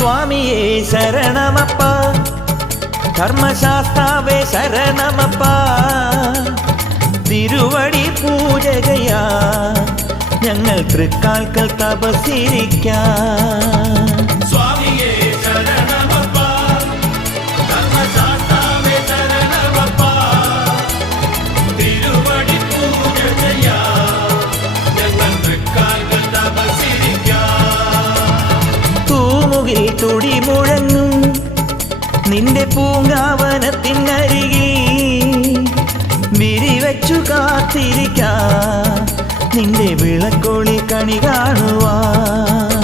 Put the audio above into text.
സ്വാമിയേ ശരണമപ്പ, ധർമ്മശാസ്താവേ ശരണമപ്പ, തിരുവടി പൂജകയാ ഞങ്ങൾ തൃക്കാൽക്കൽ തപസ്സിരിക്കാം. സ്വാമിയേ ശരണമപ്പ, ധർമ്മശാസ്താവേ ശരണമപ്പ, തിരുവടി പൂജകയാ ഞങ്ങൾ തൃക്കാൽക്കൽ തപസ്സിരിക്കാം. തൂമുകിൽ തുടി മുഴങ്ങും നിന്റെ പൂങ്കാവനത്തിനരികിൽ വിരിവച്ചു കാത്തിരിക്കാം നിന്റെ വിളക്കൊളി കണി കാണുവാൻ.